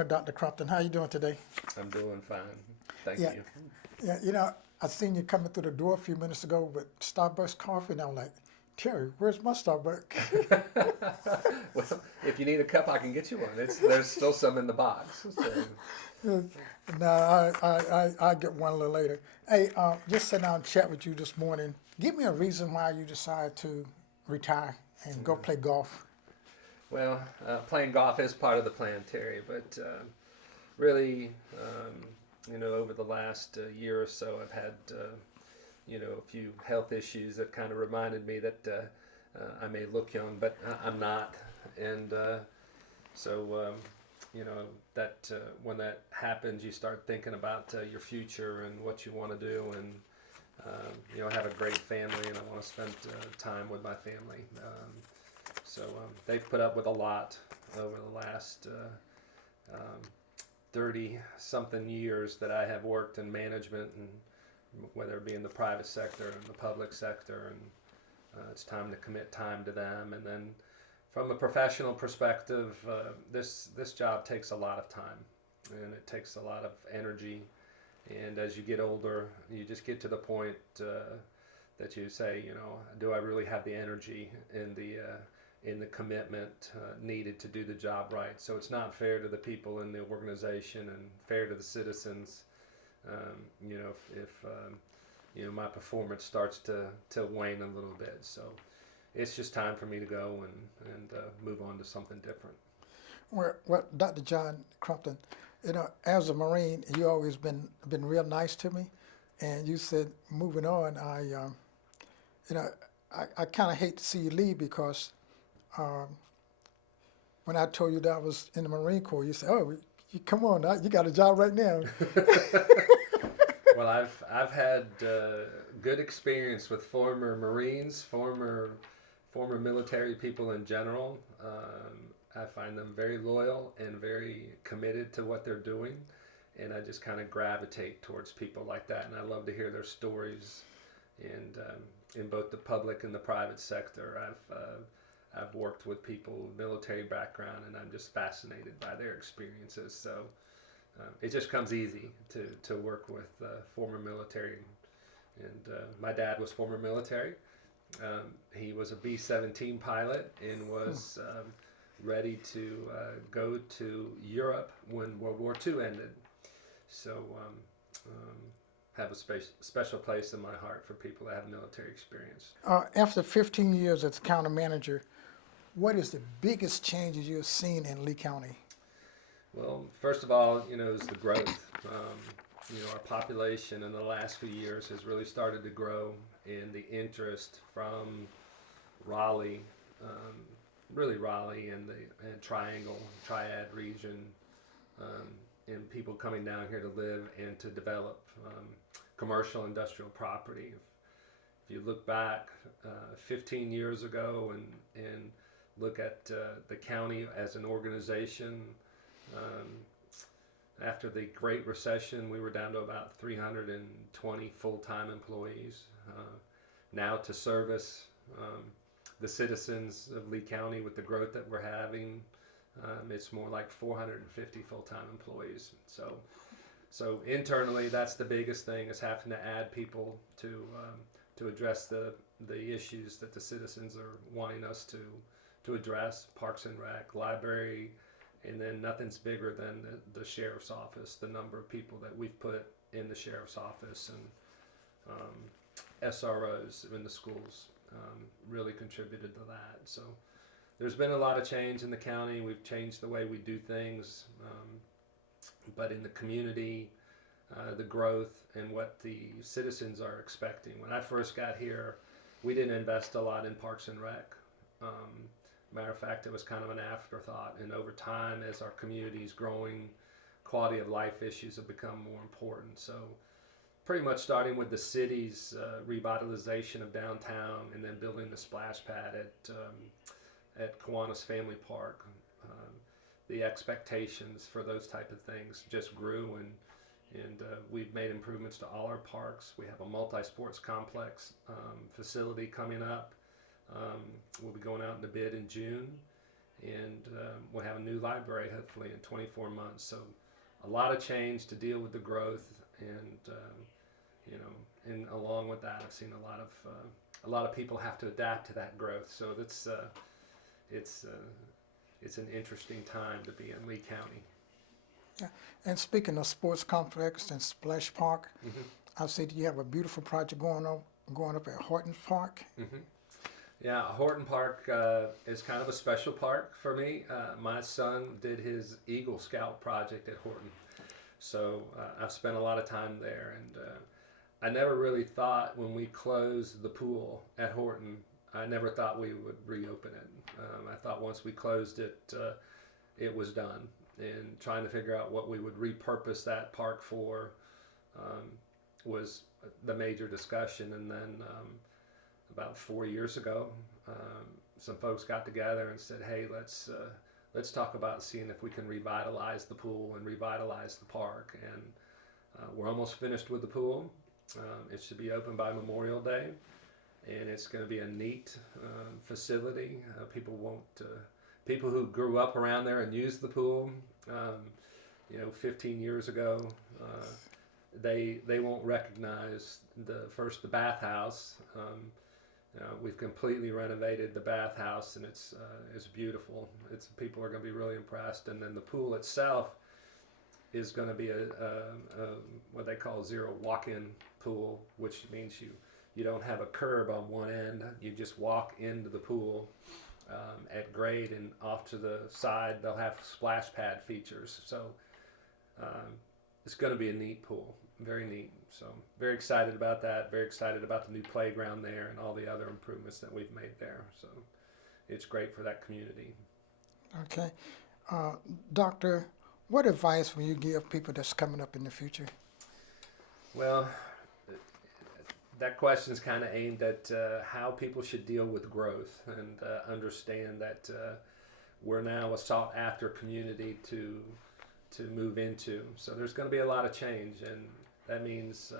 morning, Dr. Crumpton. How you doing today? I'm doing fine. Thank Yeah. you. Yeah, I seen you coming through the door a few minutes ago with Starbucks coffee, and I'm like, Terry, where's my Starbucks? Well, if you need a cup, I can get you one. There's still some in the box. So, No, I get one a little later. Hey, just sitting down and chat with you this morning. Give me a reason why you decided to retire and go play golf. well, playing golf is part of the plan, Terry, but really, over the last year or so, I've had, a few health issues that kind of reminded me that I may look young, but I'm not. And so, that when that happens, you start thinking about your future and what you want to do, and I have a great family, and I want to spend time with my family. So they've put up with a lot over the last 30-something years that I have worked in management, and whether it be in the private sector and the public sector, and it's time to commit time to them. And then from a professional perspective, this job takes a lot of time, and it takes a lot of energy. And as you get older, you just get to the point that you say, do I really have the energy and the commitment needed to do the job right? So it's not fair to the people in the organization and fair to the citizens. If my performance starts to wane a little bit. So it's just time for me to go and move on to something different. Well, Dr. John Crumpton, as a Marine, you always been real nice to me, and you said moving on, I kind of hate to see you leave because when I told you that I was in the Marine Corps, you said, "Oh, you come on, you got a job right now." Well, I've had good experience with former Marines, former military people in general. I find them very loyal and very committed to what they're doing, and I just kind of gravitate towards people like that. And I love to hear their stories. And in both the public and the private sector, I've worked with people with military background, and I'm just fascinated by their experiences. So it just comes easy to work with former military. And my dad was former military. He was a B-17 pilot and was ready to go to Europe when World War II ended. So have a special place in my heart for people that have military experience. After 15 years as county manager, what is the biggest changes you've seen in Lee County? Well, first of all, is the growth. Our population in the last few years has really started to grow, and the interest from Raleigh, really Raleigh and the Triad region, and people coming down here to live and to develop commercial industrial property. If you look back 15 years ago and look at the county as an organization, after the Great Recession, we were down to about 320 full-time employees. Now to service the citizens of Lee County with the growth that we're having, it's more like 450 full-time employees. So internally, that's the biggest thing, is having to add people to address the issues that the citizens are wanting us to address: Parks and Rec, library. And then nothing's bigger than the sheriff's office. The number of people that we've put in the sheriff's office and SROs in the schools really contributed to that. So there's been a lot of change in the county. We've changed the way we do things. But in the community, the growth and what the citizens are expecting. When I first got here, we didn't invest a lot in Parks and Rec. Matter of fact, it was kind of an afterthought, and over time, as our community is growing, quality of life issues have become more important. So pretty much starting with the city's revitalization of downtown, and then building the splash pad at Kiwanis Family Park, the expectations for those type of things just grew, and we've made improvements to all our parks. We have a multi-sports complex facility coming up. We'll be going out in the bid in June, and we'll have a new library hopefully in 24 months. So a lot of change to deal with the growth, and and along with that, I've seen a lot of people have to adapt to that growth. So it's an interesting time to be in Lee County. Yeah. And speaking of sports complex and splash park, I see that you have a beautiful project going up at Horton Park. Yeah, Horton Park is kind of a special park for me. My son did his Eagle Scout project at Horton, so I've spent a lot of time there, and I never really thought when we closed the pool at Horton, I never thought we would reopen it. I thought once we closed it, it was done. And trying to figure out what we would repurpose that park for was the major discussion. And then about 4 years ago, some folks got together and said, "Hey, let's talk about seeing if we can revitalize the pool and revitalize the park." And we're almost finished with the pool. It should be open by Memorial Day, and it's going to be a neat facility. People who grew up around there and used the pool, 15 years ago, they won't recognize the bathhouse. We've completely renovated the bathhouse, and it's beautiful. People are going to be really impressed. And then the pool itself is going to be a what they call zero walk-in pool, which means you don't have a curb on one end. You just walk into the pool at grade, and off to the side they'll have splash pad features. So it's going to be a neat pool, very neat. So very excited about that. Very excited about the new playground there and all the other improvements that we've made there. So it's great for that community. Okay. Doctor, what advice will you give people that's coming up in the future? Well, that question is kind of aimed at how people should deal with growth, and understand that we're now a sought-after community to move into. So there's going to be a lot of change, and that means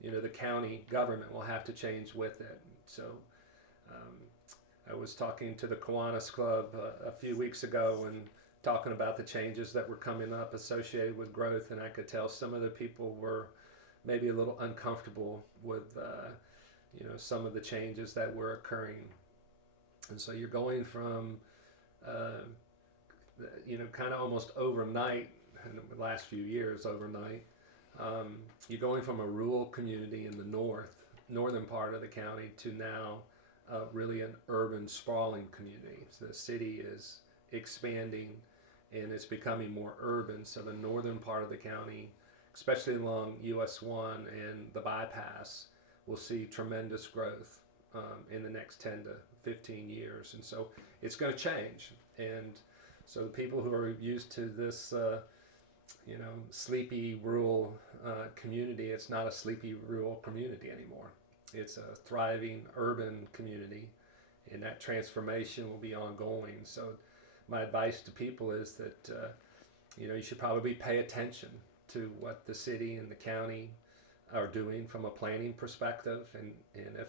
the county government will have to change with it. So I was talking to the Kiwanis Club a few weeks ago and talking about the changes that were coming up associated with growth, and I could tell some of the people were maybe a little uncomfortable with some of the changes that were occurring. And so you're going from kind of almost overnight, in the last few years overnight, you're going from a rural community in the northern part of the county to now really an urban sprawling community. So the city is expanding and it's becoming more urban. So the northern part of the county, especially along US 1 and the bypass, will see tremendous growth in the next 10 to 15 years. And so it's going to change. And so the people who are used to this, sleepy rural community, it's not a sleepy rural community anymore. It's a thriving urban community, and that transformation will be ongoing. So my advice to people is that, you should probably pay attention to what the city and the county are doing from a planning perspective, and if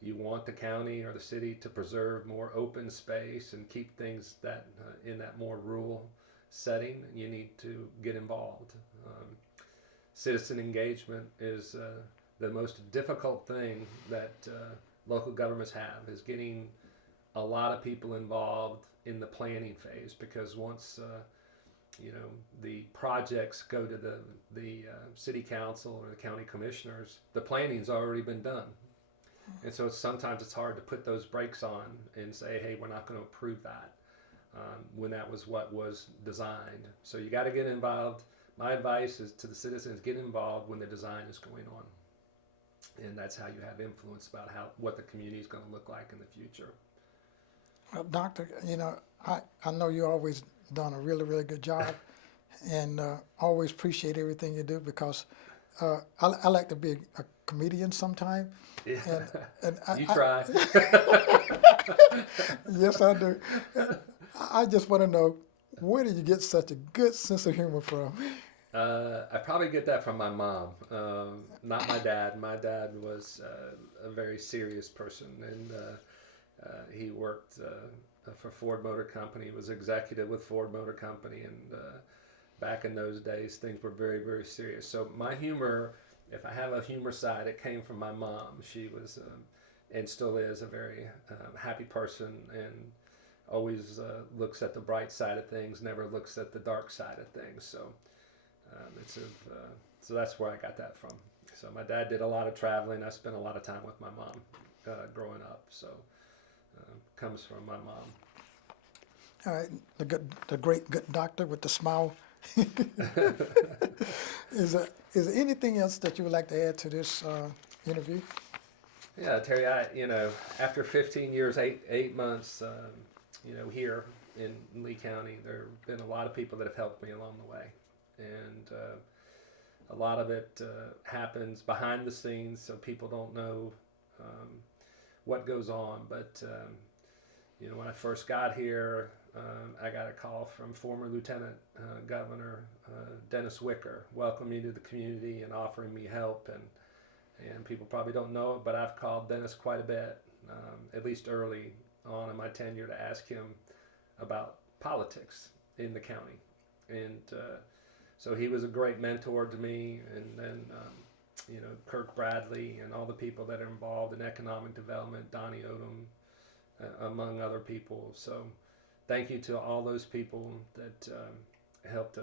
you want the county or the city to preserve more open space and keep things that in that more rural setting, you need to get involved. Citizen engagement is the most difficult thing that local governments have, is getting a lot of people involved in the planning phase, because once the projects go to the city council or the county commissioners, the planning's already been done. And so sometimes it's hard to put those brakes on and say, hey, we're not going to approve that when that was what was designed. So you got to get involved. My advice is to the citizens, get involved when the design is going on. And that's how you have influence about what the community is going to look like in the future. Doctor, I know you always done a really, really good job, and always appreciate everything you do, because I like to be a comedian sometime. Yeah. And You try. Yes, I do. I just want to know, where did you get such a good sense of humor from? I probably get that from my mom, not my dad. My dad was a very serious person, and He worked for Ford Motor Company. He was executive with Ford Motor Company, and back in those days, things were very, very serious. So my humor, if I have a humor side, it came from my mom. She was and still is a very happy person, and always looks at the bright side of things, never looks at the dark side of things. So so that's where I got that from. So my dad did a lot of traveling. I spent a lot of time with my mom growing up. So comes from my mom. All right, the great good doctor with the smile. Is there anything else that you would like to add to this interview? Yeah, Terry. After 15 years, eight months, here in Lee County, there have been a lot of people that have helped me along the way, and a lot of it happens behind the scenes, so people don't know what goes on. But when I first got here, I got a call from former Lieutenant Governor Dennis Wicker, welcoming me to the community and offering me help. And people probably don't know it, but I've called Dennis quite a bit, at least early on in my tenure, to ask him about politics in the county. And so he was a great mentor to me. And then, Kirk Bradley and all the people that are involved in economic development, Donnie Odom, among other people. So thank you to all those people that helped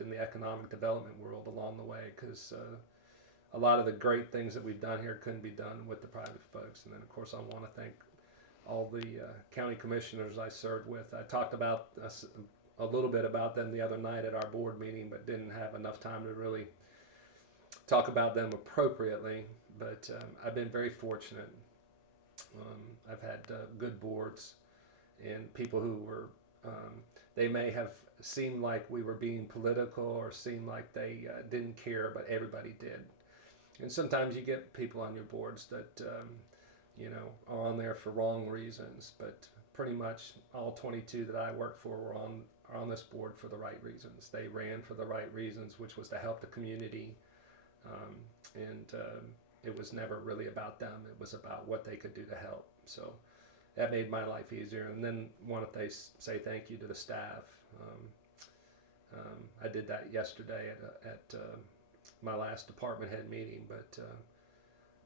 in the economic development world along the way, because a lot of the great things that we've done here couldn't be done with the private folks. And then, of course, I want to thank all the county commissioners I served with. I talked about a little bit about them the other night at our board meeting, but didn't have enough time to really talk about them appropriately. But I've been very fortunate. I've had good boards and people who were, they may have seemed like we were being political or seemed like they didn't care, but everybody did. And sometimes you get people on your boards that, are on there for wrong reasons, but pretty much all 22 that I worked for are on this board for the right reasons. They ran for the right reasons, which was to help the community. It was never really about them. It was about what they could do to help. So that made my life easier. And then wanted to say thank you to the staff. I did that yesterday at my last department head meeting, but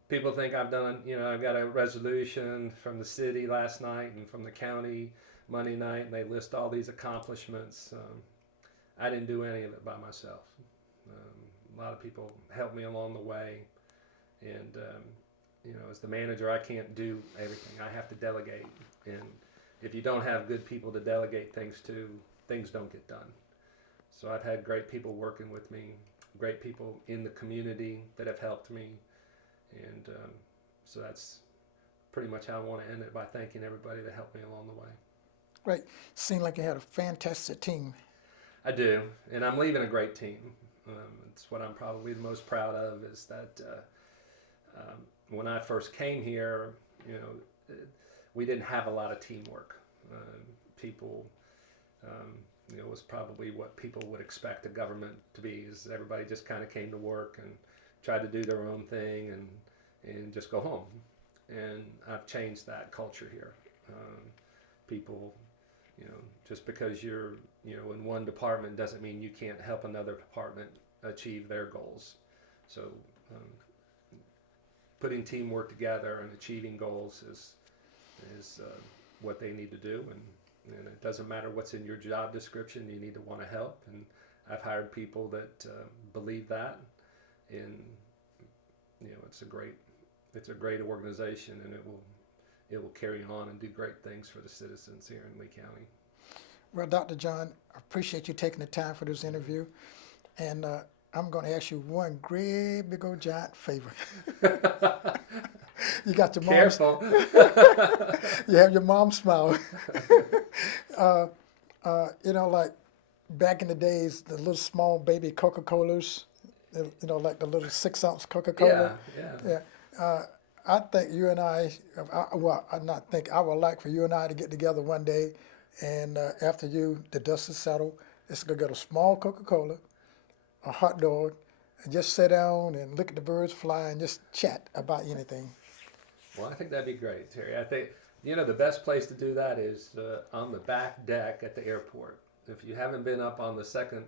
people think I've done, I got a resolution from the city last night and from the county Monday night, and they list all these accomplishments. I didn't do any of it by myself. A lot of people helped me along the way, and as the manager, I can't do everything. I have to delegate, and if you don't have good people to delegate things to, things don't get done. So I've had great people working with me, great people in the community that have helped me, and so that's pretty much how I want to end it, by thanking everybody that helped me along the way. Right. Seemed like you had a fantastic team. I do, and I'm leaving a great team. It's what I'm probably the most proud of, is that when I first came here, we didn't have a lot of teamwork. People, was probably what people would expect a government to be, is everybody just kind of came to work and tried to do their own thing and just go home. And I've changed that culture here. People, just because you're, in one department doesn't mean you can't help another department achieve their goals. So putting teamwork together and achieving goals is what they need to do, and it doesn't matter what's in your job description. You need to want to help, and I've hired people that believe that, and it's a great organization, and it will carry on and do great things for the citizens here in Lee County. Well, Dr. John, I appreciate you taking the time for this interview, and I'm going to ask you one great big old giant favor. You got your mom's, Careful. you have your mom's smile. Like back in the days, the little small baby Coca-Colas, like the little 6-ounce Coca-Cola. Yeah. I think you and I would like for you and I to get together one day, and after the dust is settled, let's go get a small Coca-Cola, a hot dog, and just sit down and look at the birds fly and just chat about anything. Well, I think that'd be great, Terry. I think, You know, the best place to do that is on the back deck at the airport. If you haven't been up on the second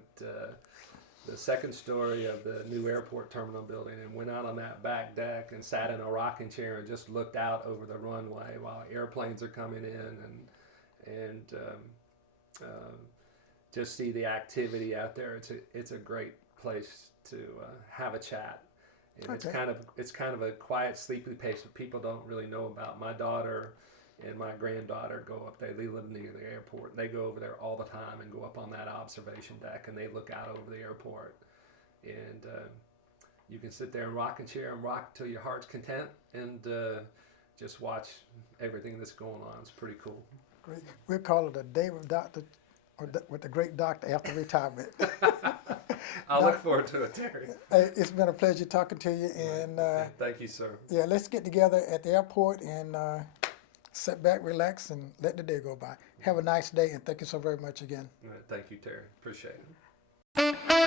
story of the new airport terminal building and went out on that back deck and sat in a rocking chair and just looked out over the runway while airplanes are coming in and just see the activity out there, it's a great place to have a chat. And it's kind of a quiet, sleepy place that people don't really know about. My daughter and my granddaughter go up there. They live near the airport. They go over there all the time and go up on that observation deck and they look out over the airport. And you can sit there and rock and chair and rock till your heart's content and just watch everything that's going on. It's pretty cool. Great. We'll call it a day with Doctor, or with the great doctor after retirement. I'll look forward to it, Terry. Hey, it's been a pleasure talking to you. And thank you, sir. yeah, let's get together at the airport and sit back, relax, and let the day go by. Have a nice day, and thank you so very much again. All right, thank you, Terry. Appreciate it.